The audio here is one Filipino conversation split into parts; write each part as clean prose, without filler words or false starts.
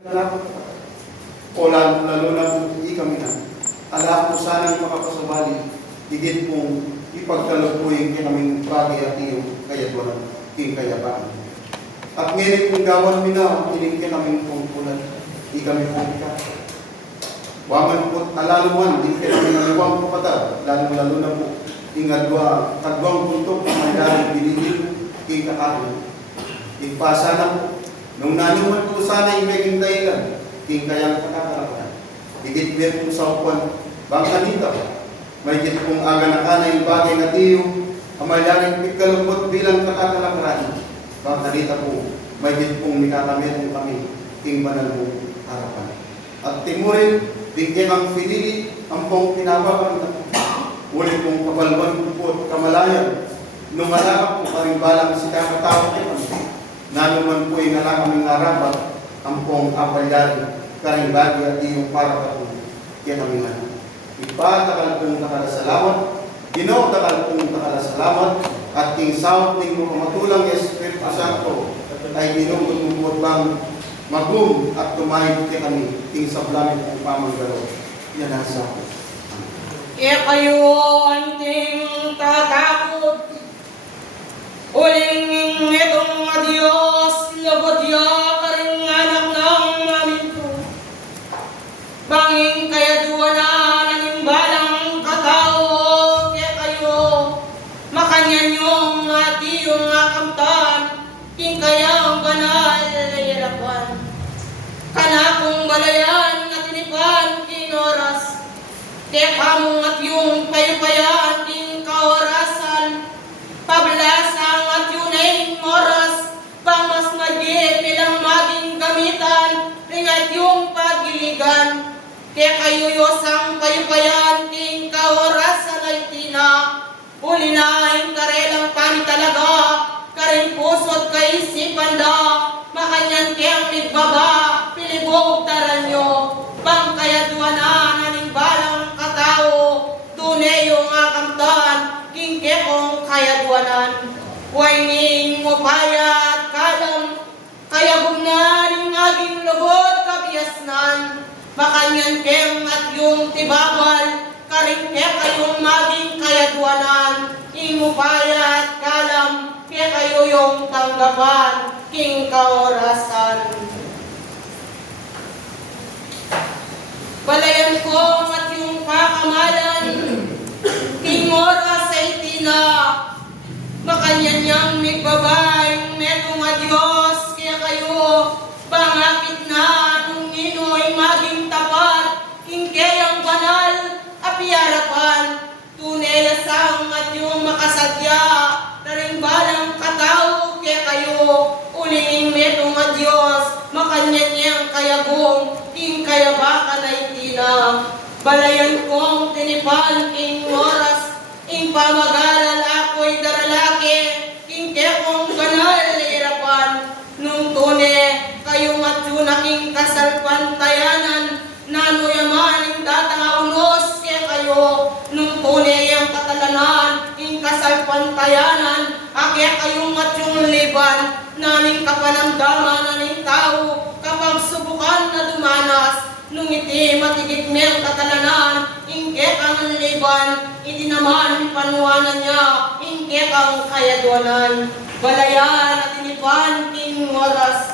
O lalo na kung hindi kami na, ala ko sanang makapasabali, higit pong ipagkalupuin kaming bagay at iyong kayadwanan, king kayabaan. At ngayon kung gawan minaw, iling kaming pungkulan, di kami pungka. Waman po't alaluman, di kami naliwang kapatad, lalo na po, kadwang puntok na may daling binigil, king kakain. Ipasa na po, nung nanuman po sana yung maging dahilan, king kayang kakakalakan. Higit bet po sa upan, bangka dito, may higit pong aga-nakana yung bagay na tiyo, amalangin pigkalubot bilang kakakalakan. Bangka dito po, may higit pong mikakamit po kami, king banal po harapan. At timurin, bigyan ang pinili, ang pong pinabakan na po. Ulit pong kabalwan po at kamalayan, nung alakap po karimbalang si kakatawag niya kami, nanuman po yung alakaming arapat, ang pong apalyari, karimbagi at iyong para pa po, kaya kami nga. Ipatakal pong nakalasalamat, ginawtakal pong nakalasalamat, at king sawat ning mga matulang Espiritu Santo, ay ginugod mo bang magum at tumahid kaya kami, king sablamin ang pamanggaro. Yan ang sa ako. Kaya kayo anting tatakot, uling itong Diyos, labadya ka rin anak ng namin ko. Banging kaya duwa na nanimbalang katao, kaya kayo makanyan yung ati yung akamtan, king kayang banal na hirapan. Kanakong balayan na tinipan, king oras, kaya kamong at yung payupayan, king kaorasan, pablasang at yun ay oras, pamas magit nilang maging gamitan, ringat yung pagiligan. Kaya kayo yosang payupayan, king kaorasan ay tina, ulinahin karelang pani talaga, karing puso't kaisipan da, makanyan kayang migbaba, pilibog taranyo, bang kaya duwana naning balang katao, tunay yung akamtan, king kekong kaya duwanan, waining upaya at kalam, kaya bugnaning aging lugod kabiasnan, makanyan kem at yung tibabal, karing kaya kayong maging kayadwanan, ing upaya at kalam, kaya kayo yung tanggapan, king kaorasan. Balayan ko at yung pakamalan, king oras ay tina, makanyan niyang migbabay, metong Diyos, kaya kayo, pangakit na, nung nino'y maging tapat, king kayang banal, apiyarapan, tunay asang at yung makasadya, narimbalang katao, kaya kayo, ulingin metong Diyos, makanyan niyang kayagong, king kayabakan ay tina, balayan kong tinipan, king oras, ing pamagaral ako'y daralaki, king kekong banal na irapan, nung tune, kayong at yun aking kasalpantayanan, nanuyamaning datangaunos, kaya kayo, nung tune ang katalanan, ing kasalpantayanan, kaya kayong at yung liban, naning kapanamdaman, naning tao, kapag subukan na dumanas, nung iti matigit niyang katalanan, ingkek ang liban, iti naman panuwanan niya, ingkek ang kayadwanan. Balayan at inipan, king oras,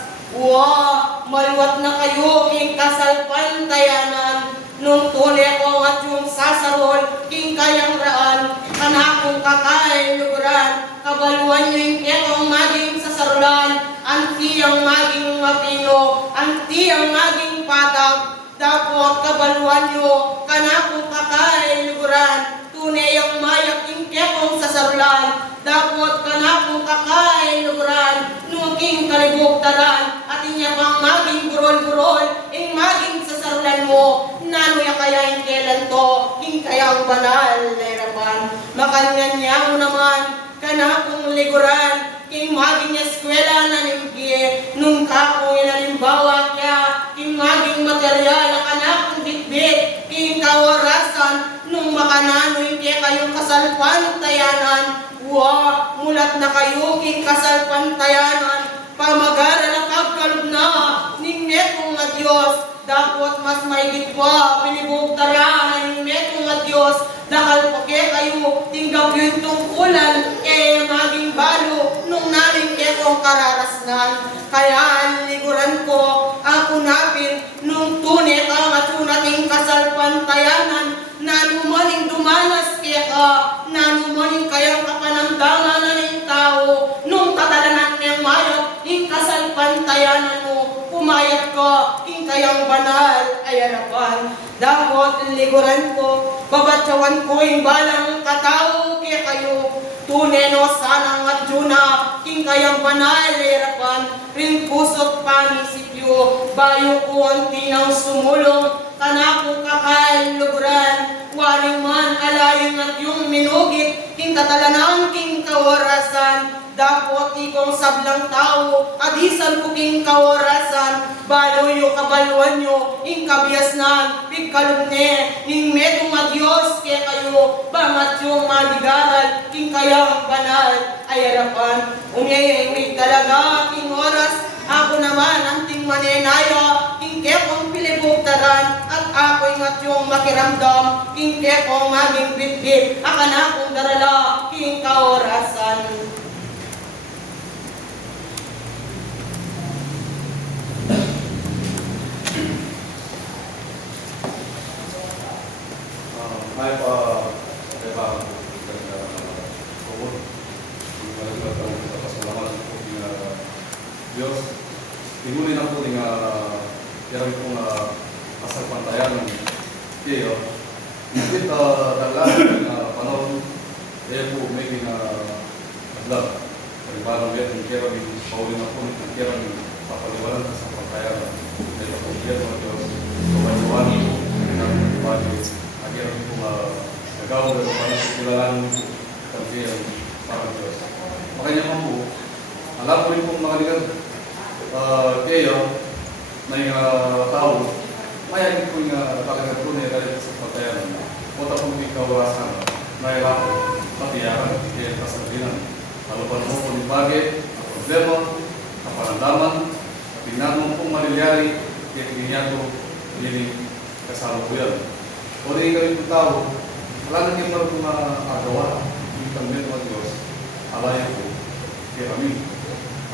maluwat na kayo, king kasalpantayanan, nung tuli ko at yung sasarol, king kayang raan, kanakong kakain luguran, kabaluan nyo ingkek ang maging sasarulan, anti ang maging mapino, anti ang maging patag, dapat kabaluan nyo, kanakong kakain luguran, tunay ang mayak ingkekong sasarulan, dapat kanakong kakain luguran, nungking kalibugtaran, at inya pang maging burol-burol, ing maging sasarulan mo, nanoya kaya ingkelan to, king kayang banal na irapan, makanyan niya mo naman, kanakong liguran, king maging eskwela na nimgie, nung kakong inalimbawa kaya, king maging material, ang kanakong bitbit, king kaorasan, nung makananoy kaya kayong kasalpantayanan, mulat na kayo, king kasalpantayanan, pamagara na kagkalog na, ning netong Diyos, dapat mas maigit pa, pinibugtaran, meto nga Diyos, dakal pa kayo, tinggap yung tungkulan, maging balo, nung naling etong kararasnan. Kaya liguran ko, ako napin, nung tunit ang atunating kasalpantayanan, nanumaning dumanas ka, nanumaning kayang kapanamdaman na ng tao, nung katalanan niyang mayat, yung kasalpantayanan mo, pumayat ka, yung kayang banal ay harapan. Dapat liguran ko, babatsawan ko yung balang katao kaya kayo, tunay no sanang adjuna, king kayang banal ay harapan, ring puso't panisipyo, bayo ko ang tinang sumulong, kanako kakay luguran, waring man alayong at yung minugit, king katalanang king kawarasan, dapat ikong sablang tao, adisan ko king kawarasan, baloyo kabaluan nyo, ing kabiasnan, pigkalumne, ing metong Diyos kaya kayo, bangat yung maligaral, king kayang banal ay harapan. Unyay talaga, king oras, ako naman ang ting manenaya, king kepong pilibugtaran, at ako'y ngat yung makiramdam, king kepong maging bitbit, akan akong darala, king kaorasan. May diba, tungkol malagat ang kapasalamat po ng Diyos. Tinuli na po ng kaya pong kasalpantayan ng kayo. Nagkit dalagan ng panahon, kaya po may adlag. Pagbalang yan, yung kaya rin pauli na po ng kaya rin papaliwalan ng kasalpantayan. Kaya po kaya ng Diyos, kawalan po ng bagay. Agar po nagawa ng panasikilalan po ang parang Diyos. Makanya naman po, alam ko rin pong mga ligat kayo na yung tao, mayagin po yung talagang tunay dahil sa pagkayan. O tapong ikawarasan na ilang patiyaran, kaya kasabihan. Alupan mo po yung bagay, ang problema, ang parandaman, at tingnan mo pong maliliyari, kaya tingnan ko hindi kasama po yan. O rin kami po tao, wala na kayo parang magawa, yung pangmento ng Diyos, alayan po, kaya kami.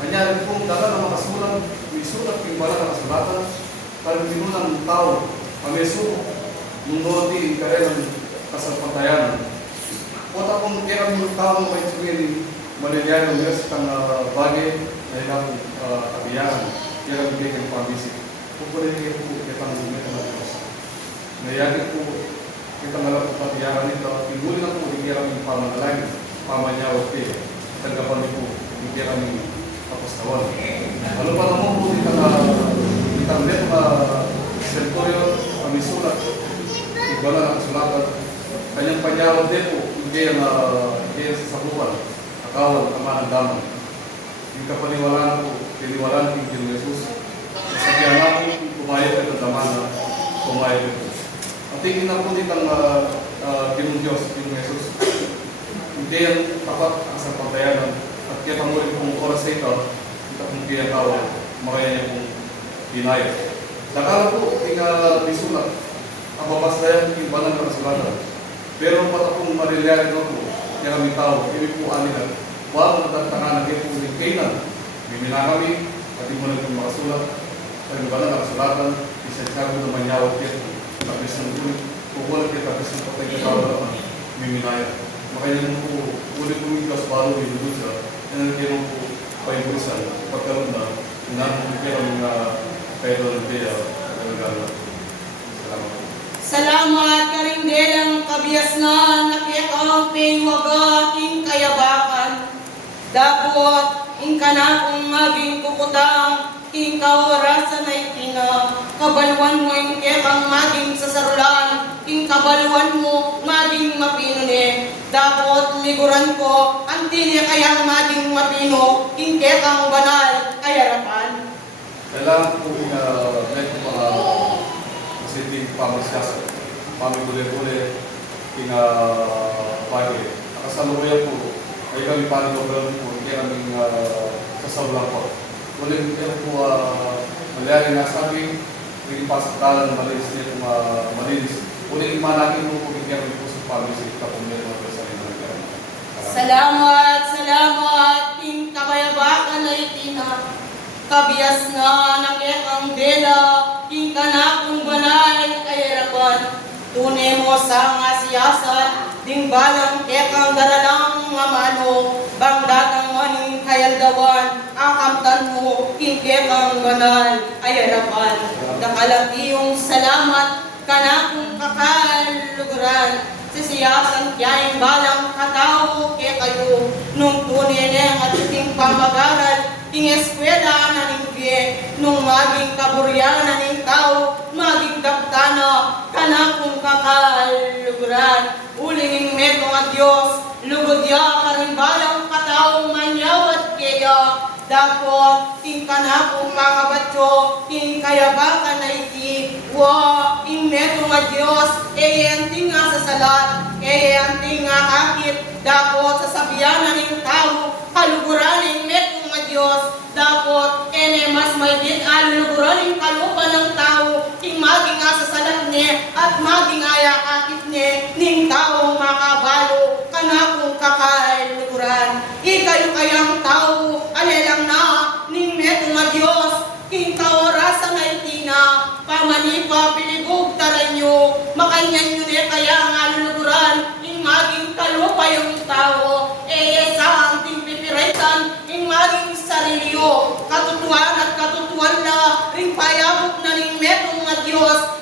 Kanya rin po, dapat na makasulat, may sulat yung wala na kasulatan, parang minunang tao, pameso, nung doon kaya ng kasalpantayan. O tapong kaya kami yung tao, may sabihin, maliliyan ng Diyos, itang bagay, na ilang kabiyahan, kaya kami kayo ng pambisip. Pupunin kayo po, kaya pang pangmento ng Diyos. Nayagin po, kita ngalang po patiyaran nito, pinuli na po, hindi kami pamanalangin, pamanyawag kayo, tanggapan niyo po, hindi kami kapastawan. Ano pa naman po, itang net, sentoryo, kami sulat, iba na nakasulatan, kanyang panyawag din po, hindi yan sa sabukan, akawan, kamanang daman. Yung kapaniwalaan po, piniwalaan ng Panginoon Jesus, nasagyan na po, pumayag ito daman na pumayag ito. Ang tingin na po ditang Panginoon Diyos, Panginoon Jesus, hindi yan tapat ang sa pagdayanan. At kaya pangulit pong oras na ito, kita pong pinatawa, makaya niya pong pinayag. Nakala po, may sulat, ang babasayan yung banal na kasulatan. Pero pata pong marilyarin na po, kaya kami tao, ibig po anila, wala natatanga na kayo po rin kainan. Bimina kami, at hindi mo na itong makasulat, sa banal na kasulatan, isa ka po naman yawag kayo. Tapos ng ulit, kukulat kayo tapos ng patay katawag naman, miminaya. Makanya mo po, ulit pumigas balo yung bulsa, yan ang kaya mo po paibusan, pagkaroon na, inaamong kaya mga kayo ng kaya, kagagala. Salamat po. Salamat karingdelang kabiasnan, nakikang pingwaga, king kayabakan. Dapat, ing kanakong maging kukutang, king kaorasan ay tina, kabaluan mo yung kekang maging sasarulan, king kabaluan mo maging mapinune. Dapat liguran ko, ang tili kayang maging mapino, king kekang banal ay harapan. Kailangan po medyo mga positive pamasyasa, pamiguli-guli, bagay. Nakasalukuyan po, ay kami panigobran po, kaya kaming sasalulan po. Ulit kaya po malayari na sabi, Pili pasakalan malinis nito malinis. Uling managin mo kung bigyan mo po sa pag-isip ka kung meron mo sa inyo. Salamat, salamat, king kabayabakan na itina. Kabias na nakekang bela, king kanakong banal ay harapan. Tunay mo sa nga siyasan, ding balang kekang daralang nga mano, bangdatang maning kayaldawan, akamtan mo, king kekang banal ay harapan. Nakalagiyong salamat, kanakong kakaluguran, sisiyasan kyaing balang katao ke kayo, nung tunay na at iting pamagaral, king eskwela na ning biye, nung maging kaburyanan ning tao, maging kaptana, kanakong kakaluguran, uling metong at Diyos, lugod ya karimbalang kataong manyawat kaya, dapot, king kanakong kakabatyo, king kayabakan na iti, wa, king metong at Diyos, anting nga sa salat, anting nga kakit, dapot sa sabiyanan ng tao, kaluguran ng metong at Diyos, dapot, mas may din aluguran ng kalupa ng tao, king maging nga sa salat niya, at maging aya kakit niya, ning taong makabalo, kanakong kakaluguran, ikayo kayang tao, alelang na, ning metong at Diyos, king kaorasan na itina, pamanipa piligog taranyo, makanyan nyo na kaya ang aluluguran, ing maging kalupa yung tao, sa anting pipiraitan, ing maging sarilyo, katutuan at katutuan na, ring payabok na ning metong at Diyos,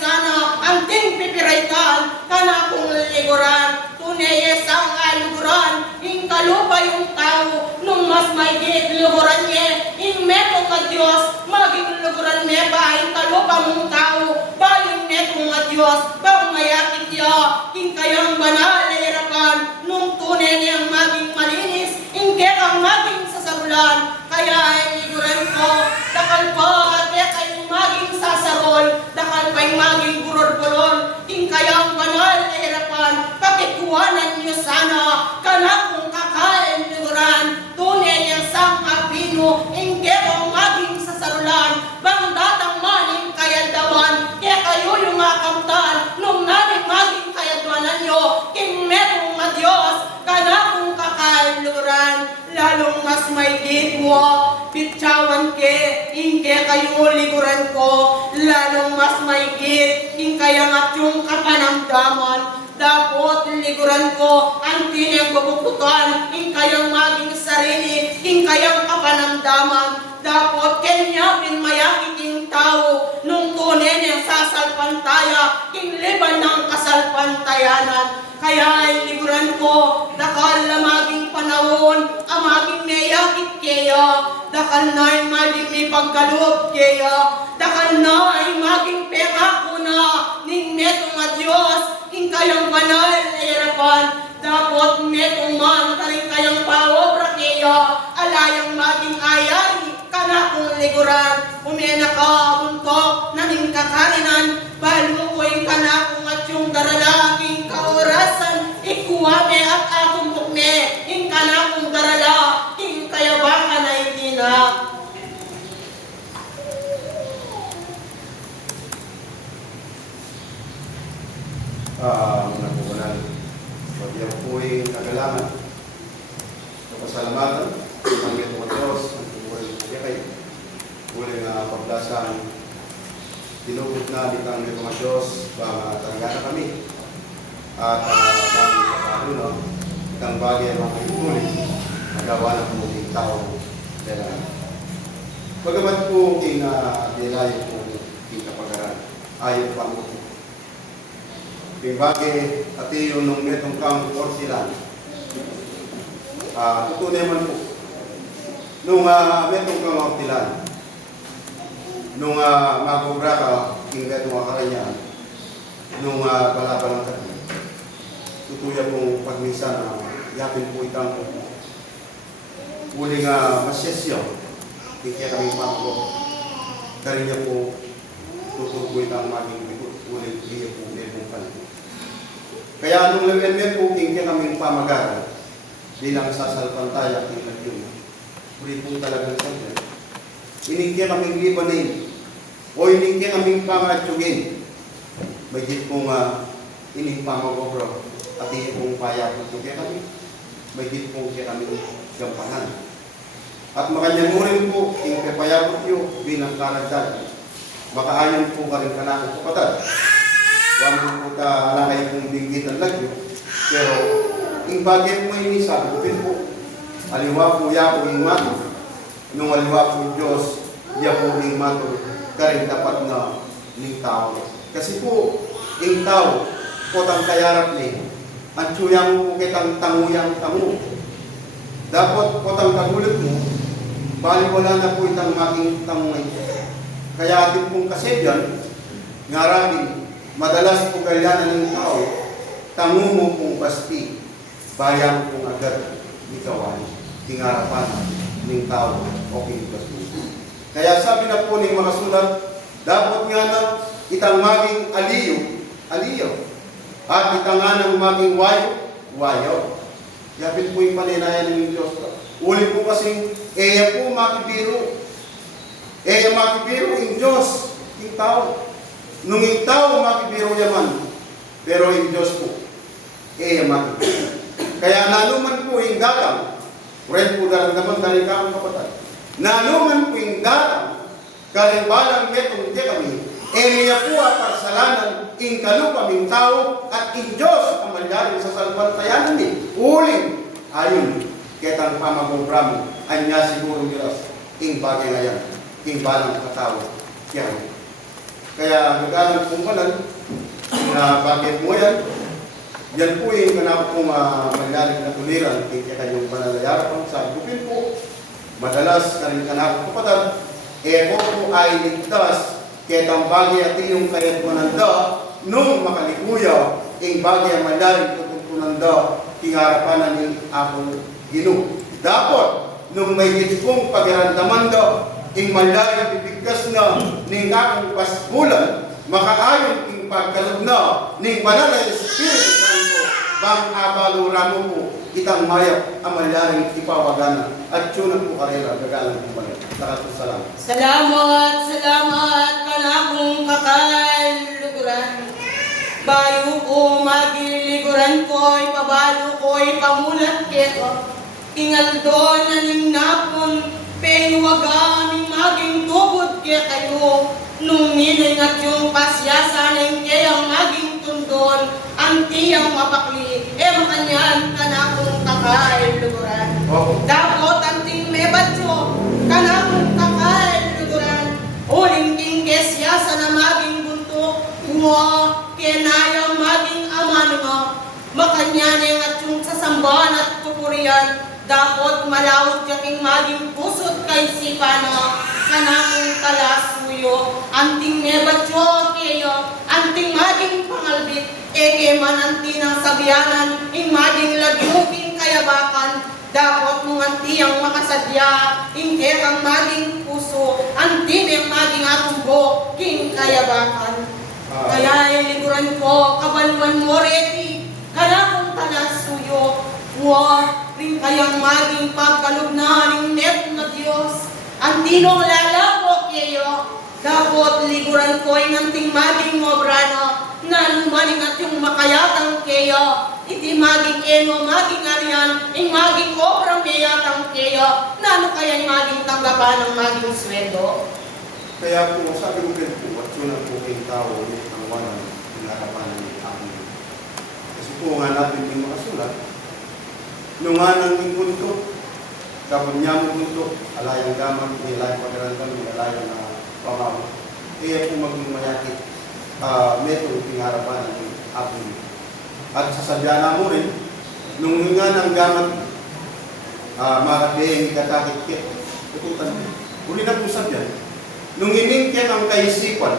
sana anting pipiraitan, kanakong liguran, tunay sang aluluguran, ing kalupa yung tao, nung mas may luguran niya, ing metong at Diyos, maging luguran niya ba, ing kalupa mong tao, baling metong at Diyos, bang mayakit niya, ing kayang banal na hirapan, nung tunay niyang maging malinis, ing kekang maging sasarulan, kaya ay liguran ko, dakal pa, kaya kayong maging sasarol, dakal pa'y maging buror-buror, ing kayang banal na hirapan, pakikuhanan niyo sana, kanakong kakain liguran, tunay niyang sang apino, ing kekang maging sasarulan, bang datang maning kayaldawan, kaya kayo yung akamtan, nung naning maging kayaldawanan nyo, king merong Diyos, kanakong kakain liguran, lalong mas may mo, pitsawan ke, ingke kayo liguran ko, lalong mas may ing kaya at yung kapanamdaman, dapot liguran ko, ang tinang bubukutan, ing kayang maging sarili, ing kayang kapanamdaman, dapot kanya pinmayakit yung tao, nung tunay niyang sasalpantaya, ing liban ng kasalpantayanan, kaya ay liguran ko, dakal na maging panahon, ang maging mayakit kaya, dakal na ay maging may pagkaloob kaya, dakal na ay maging pengako na, ning metong at Diyos, ing kayang banal na hirapan, dapat metong man, karing kayang pawobra kaya, alayang maging ayari, kanakong liguran, umena ka, buntok, naning kakarinan, balo ko'y kanakong at yung daralaging kaorasan, ikuwame at akumbok me, ing kanakong darala, ing kayabakan na itina. Muna po banal. So, diyan po'y nagalangan. So, pasalamatan, ang ito ng Diyos, ang tumurin po kaya uling paglasan, dinugod na ditang ito ng Diyos, bang talangana kami. At bagay kapalo, no? Itang bagay ang mga inulit, magawa ng pumuting tao. Bagamat po kinadilayo po kinapagaran, ayaw pa mo po. Pimbagi at iyon nung metong kang orsilan. Tutunay man po. Nung metong kang orsilan, nung magubra ka, king metong akaranya, nung balabalang ka, tutuya pong pagminsan na yapin po itang uling masyesyo, kaya kami pangko. Karinya po, tutupo itang maging uling iya po metong panito. Kaya nung level po, kaya kaming pamagaran bilang sasalpantaya king yun. Uli po talagang sabi. Inigyan kaming libanin. O ining kaya aming pangatsugin. Mayigit pong ining pamagobro. At ining pong payapot yung kaya kami. Mayigit pong kaya kami gampanan. At makanyamurin po, yung payapot nyo bilang kanagdag. Makaayon po ka rin kanakot kapatad. Huwag po ta alakay kong binggit ang lagyo. Pero, yung bagay mo ini sabi ko po, aliwa po ya po yung mato. Nung aliwa po Diyos, ya po yung mato. Karin dapat na ng tao. Kasi po, yung tao, potang kayarap ni, ang tsuyang mo kitang tanguyang tango. Dapat potang tagulit mo, bali wala na po itang making tangungay. Kaya atin pong kasebyan, ngaramin, madalas po kailangan ng tao, tango mo pong basti, bayang pong agad ikawan, tingarapan ng tao o kinibasti. Kaya sabi na po ng mga sulat, dapat nga na itang maging aliyo, at itang nga ng maging wayo. Yapin po yung paninayan ng Diyos. Ulit po kasing, eya po makibiro. Eya makibiro yung Diyos, yung tao. Nung yung tao makibiro yaman, pero yung Diyos po, eya makibiro. Kaya naluman po yung datang, rin po daramdaman galing kami kapatid. Naluman po yung datang, kalimbalang metong kami, emiya po at parsalanan, in kalupaming tao, at in Diyos ang manyarin sa salbantayanan ni. Uling, ayon, ketang pamagobram, anya siguro miras, in bagay na yan, in balang katao, yan. Kaya nagalang pong kanan, na bagay mo yan, yan po yung kanap pong manyaring na tuliran, kaya kanyang panalayaran, sabi ko po, madalas kanin kanap kapatid, eko po ay ligtas, ketang bagay at iyong kayat mananda, nung makalikuya, ing bagay ang manyaring tutunanda, kingarapanan ng akong gino. Dapat, nung may hitipong pagharandaman daw, ing manyaring bibigkas na ng akong paskulan, makaayon ing pagkalog na ng banal na Espiritu Santo, bang abalura mo po, itang mayap ang manyaring ipawagana, at yun ang po karera, gagalang po balik. Salamat. Salamat kanakong kakaliguran. Bayo ko magiliguran ko'y pabalo ko'y pamulat keto. Ingal doon na ningnapon, penuwaga aming maging tubod kaya kayo. Nung niningat yung pasyasan ng kayang maging tundon, ang tiyang mapakli, makanyan kanakong kakaliguran. Dapat ang ting mebatyo, kanakong kakaliguran. Uling ting kesyasa na maging bunto, kenayang maging aman nga, makanyaning at yung sasambahan at pupurian, dapat malawot yaking maging pusot kay sipana, kanakong kalasuyo, anting nebatyo kayo, anting maging pangalbit, eke mananti ng sabianan, ing maging lagyuking kayabakan, dapat mong antiyang makasadya, ing ekang maging puso, antibing maging atumbo, king kayabakan. Kaya iliguran ko, kabalwan mo reti, kanakong talasuyo, ring kayang maging pagkalugnaning net na Diyos, ang tinong lalabo kayo, dapat liguran ko ay nanting maging obrano, na lumaning at yung makayatang kayo, iti maging eno, maging arian, ing maging obrang mayatang kayo, na ano kaya maging tanggapan ng maging sweldo? Kaya po, sabi ko rin po, at yun ang po kayong tao, ang walang pinarapanan ng aking. Kasi po nga natin yung makasulat, nung nga nang ingunto, kapag niya mo gunto, alayang gaman, nilayang pagkarantan, nilayang pamaw. Kaya po maging mayakit, metong pinarapanan ng aking. At sasadya na mo rin, nung nga nang gaman, makabihing katakit-kit, tututan mo. Uli na po sadya. Nung iningkyan ang kaisipan,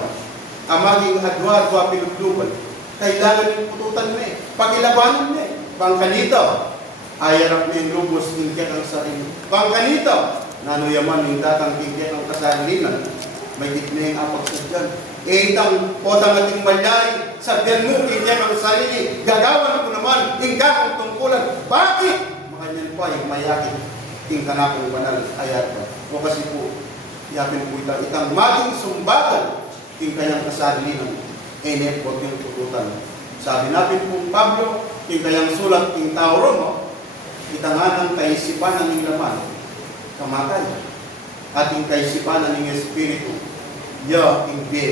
ang maging adwa-adwa pinugluban, kailangan yung pututan mo pakilabanan mo Pangkanito, ayarap na yung lubos, ingkyan ang sarili. Pangkanito, nanuyaman yung datang ingkyan ang kasalinan, may gitmeng apagsadyan. Itang potang ating malyari, sabihan mo, ingkyan ang sarili, gagawan ko naman, ingkang tungkulan. Bakit? Makanyan pa, yung mayakit, ingkanakong banal, ayat pa. O kasi po, yapin po itang maging sumbatan king kayang kasalinan, enet po yung tututan. Sabi natin kung Pablo, king kayang sulat king tao Roma, itanganan kaisipan ng laman, kamatay, at king kaisipan ng Espiritu, ya king be,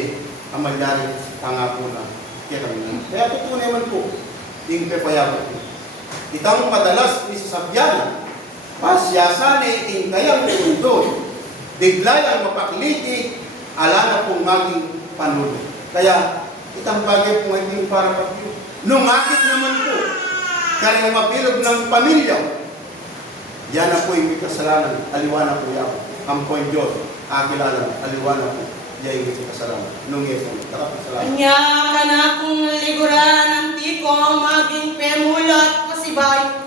amalyari, tangako na, kaya tutunay man po, king pepayabot po. Itang madalas ni sasabyanan, pasyasane king kayang mundo, bigla ang mapakliti, ala na pong maging panulo. Kaya, itang bagay po ay para pagyo. Nungakit naman po, kaya mabilog ng pamilya, yan na po yung may kasalanan, aliwana po yan. Ang po yung Diyos, akilala, aliwana po, yan yung may kasalanan. Nung ito, kasalanan. Kanya ka na kung liguran ang tiko, maging pemulat pasibay.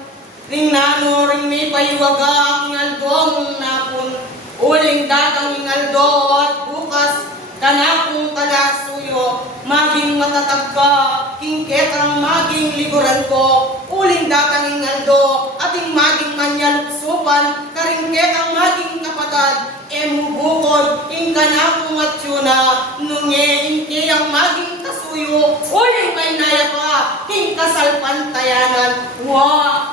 Ring nano, ring may paywaga, king aldong napon. Uling dagang ingaldo at bukas, kanakong kalasuyo, maging matatag ka, kingket ang maging liguran ko. Uling dagang ingaldo, ating maging manyaluksupan, karingket ang maging kapatad, emubukod, ing kanakong atsuna, nunge, inke ang maging kasuyo, uling may naya ka, king kasalpantayanan.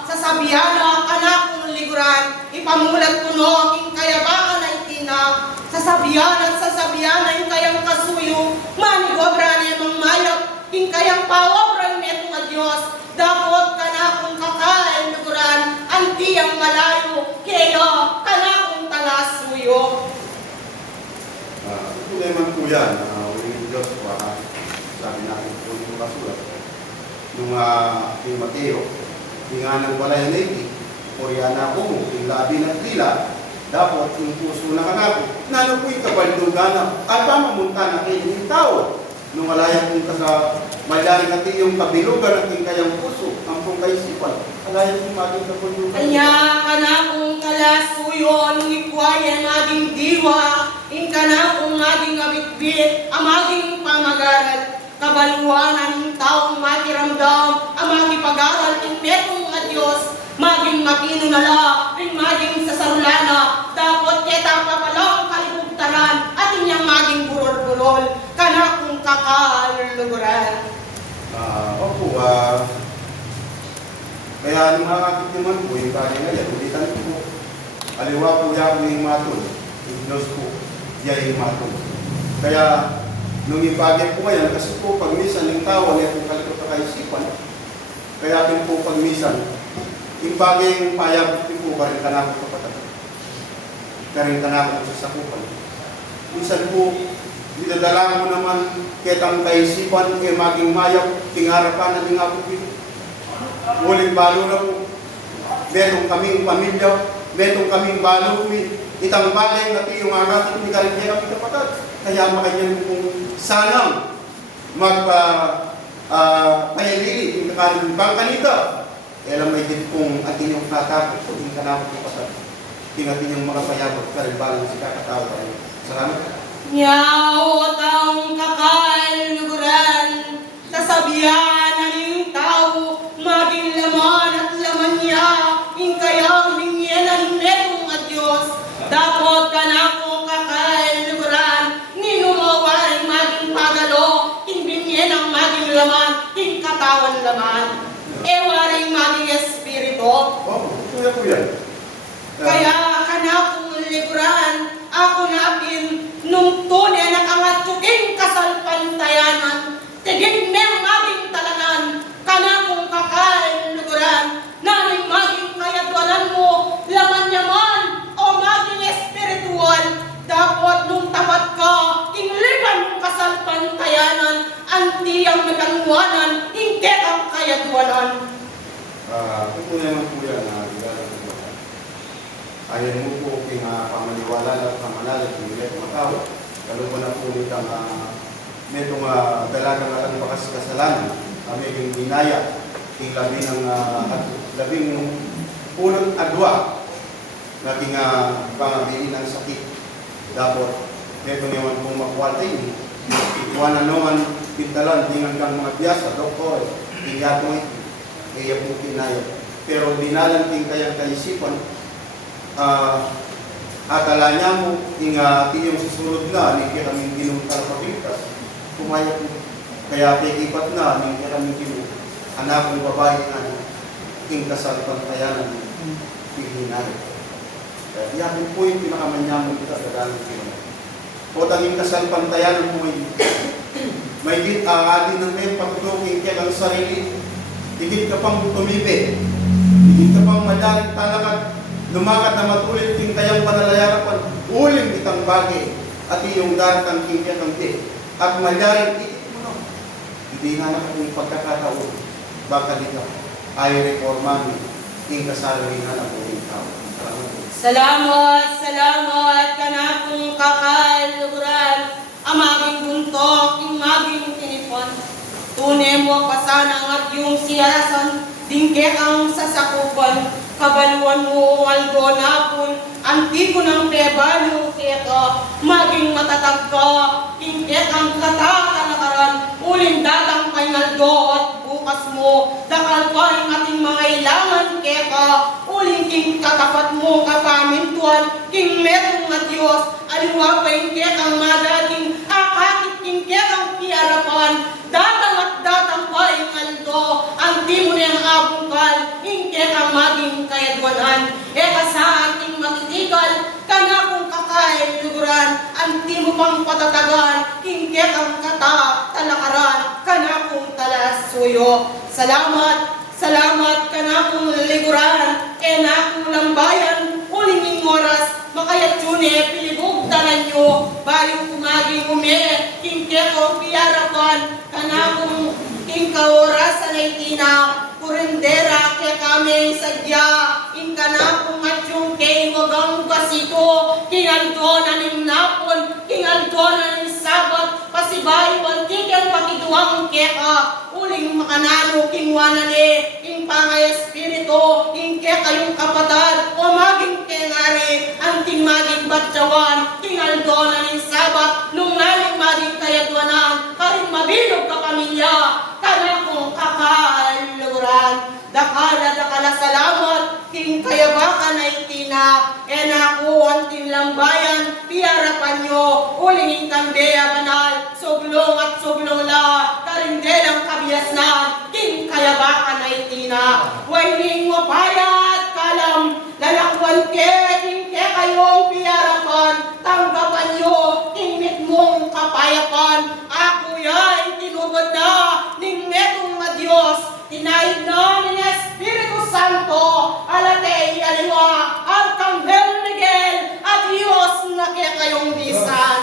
Sasabihan na kanakong liguran, ipamulat ko no, king kayabangan ay tina, sasabihan na yung kayang kasuyo, manigobra na yung mayap, king kayang pawabra neto nga Diyos, dapot ka na kung kakain luguran, anti ang malayo, kaya ka na kung talasuyo. Ito naman po yan, uling Diyos po, sabi natin po yung kasulat. Nung king Mateo, tinganang walay na iti, Oriana ko, king labi ng tila, dapat yung puso na kanako, nalo po yung kabaldugana, at pamamunta na kayo yung tao. Nung alaya kong sa madari natin yung kabilugan at yung kayang puso, ang pong kaisipan, alaya kong maging kabaldugana. Kanya ka na kung kalasuyo, nung ikwayan maging diwa, ing ka na kung maging abitbit, ang maging pamagaral, kabaluanan ng taong matiramdam, ang maging pag-aral, ing metong nga Diyos, maging makinunala, ring maging sasarulana, dapat kita papalang kalibugtaran, at inyang maging burol-burol, kana kung kakaluluguran. Opo, kaya nung makakit naman po yung kanya ngayon, ulitan po, aliwa po yan po yung matol, yung Diyos po, yan yung matol. Kaya, nung ibagay po ngayon, kasi po pag misan yung tao, niya po kalikot na kaisipan, kaya din po pag misan, yung bagay yung payag po, karin ka na po kapatid. Karin ka na po sa sakupan. Minsan po, dinadala mo naman ketang kaisipan, maging mayag, tingarapan na nga po dito. Muling balo na po. Betong kaming pamilya, betong kaming balo, itang bagay na yung anak, hindi ka rin kaya kami kapatid. Kaya makanyan po sanang pahilili, yung kakaroon bang kanita. Kaya lang may din kong atin yung natapos, kung hindi ka na po pasal. Tingnan yung mga payabot, karimbalang si kakatawa tayo. Salamat. Yaw taong kakaluluguran, sasabihan ng iyong tao, maging laman at laman niya, ing kayang bingyanan netong at Diyos. Dapat ka na kung kakaluluguran, ninumawaring maging pagalo, ing bingyan ang maging laman, ing katawan laman. Ewaring maging espiritu. Ito na po yan. Kaya kanakong liguran, ako na apin, nung tunay na kangatsuking kasalpantayanan, tiging may maging talagan, kanakong kakain luguran, namin maging kayadwanan mo, laman yaman, o maging espiritual, dapat nung tapat ka, ingliban mong kasalpantayanan, anti ang nagangwanan, ingket ang kayadwanan. Ito naman po yan, ayan mo po king pamaniwala at pamanalag ng ilet matawa. Kaluban na po nitang netong dalagang alang bakas kasalanan, may ginaya, king labing punang adwa, na king pangabili ng sakit. Dapat, netong yaman pong makwaltay, ikuwanan naman pintalan, dingan kang mga biyasa, doktor, king yatong ito, kaya po kinaya. Pero dinalan king kayang kaisipan, akala niya mo, tiyong susunod na, hindi kami ginong kalapabilitas. pumayag mo. Kaya pikipat na, ning kami kinu, anak ng babae na king kasal pantayanan, pihinay. Kaya yan po yung pinakamanyaman kita sa dalang kinu. O tanging kasal pantayanan mo may git aali ng may pagduking kaya ang sarili, higit ka pang tumibig, higit ka pang madaling talakad, lumakad na matulit king kayang panalayarapan, uling itang bagay, at iyong daratang king kaya kang at malyaring ikit mo no. Hindi na nakakong pagkakataon, baka dito ay reforman, king kasalarin na ng uling tao. Salamat kanakong kakaluguran, ang maging buntok, yung maging tinipon. Tunay mo pasanang at yung siyarasan, dingke ang sasakupan, kabaluan mo aldo napon, antiko ng pebalo keka, maging matatag ka, ingket ang katakalakaran, uling datang painaldo at bukas mo, dakal pa ang ating mga ilangan keka, uling king katapat mo kapamintuan, king metong na Diyos, aliwa pa ingket ang madating, akakit ingket ang piarapan, datang at datang pa ingaldo, ang timo niyang abungkal, ingket ang maging kayadwanan, eka sa ating matitigal, kanakong kakain luguran, ang timo pang patatagan, ingket ang kata, talakaran, kanakong talasuyo. Salamat kanakong liguran, kanakong lambayan, ulinging oras, makayat yun pilibog tanan nyo, baliw kumaging ingket ang piarapan, kanakong kaorasan ay tina, kurendera kaya kami sadya, kanakong at yung kay wagang basito, kinaldo na ning napon, kinaldo na ning sabat, pasibay, wantikan pakiduang keka, uling makanano, kingwanan ing pangay espiritu, ing keka yung kapatad, o maging kengari, anting maging batyawan, kinaldo na ning sabat, nung naling maging kayadwanan, karing mabilog ka pamilya, kanakong kakaluran, dakala salamat, king kayabakan ay tina, enaku anting lambayan, piarapan nyo, ulingin kandeya banal, suglong at suglong la, karindelang kabiasnan, king kayabakan ay tina, waining mapayat kalam, lalakwan king kayong piarapan, tanggapan nyo, ingit mong kapayapan, ako ya'y tinubod na, ning netong na Diyos, tinaid na ni Espiritu Santo, alate aliwa, Arkanghel Miguel, at Diyos na kaya kayong bisan.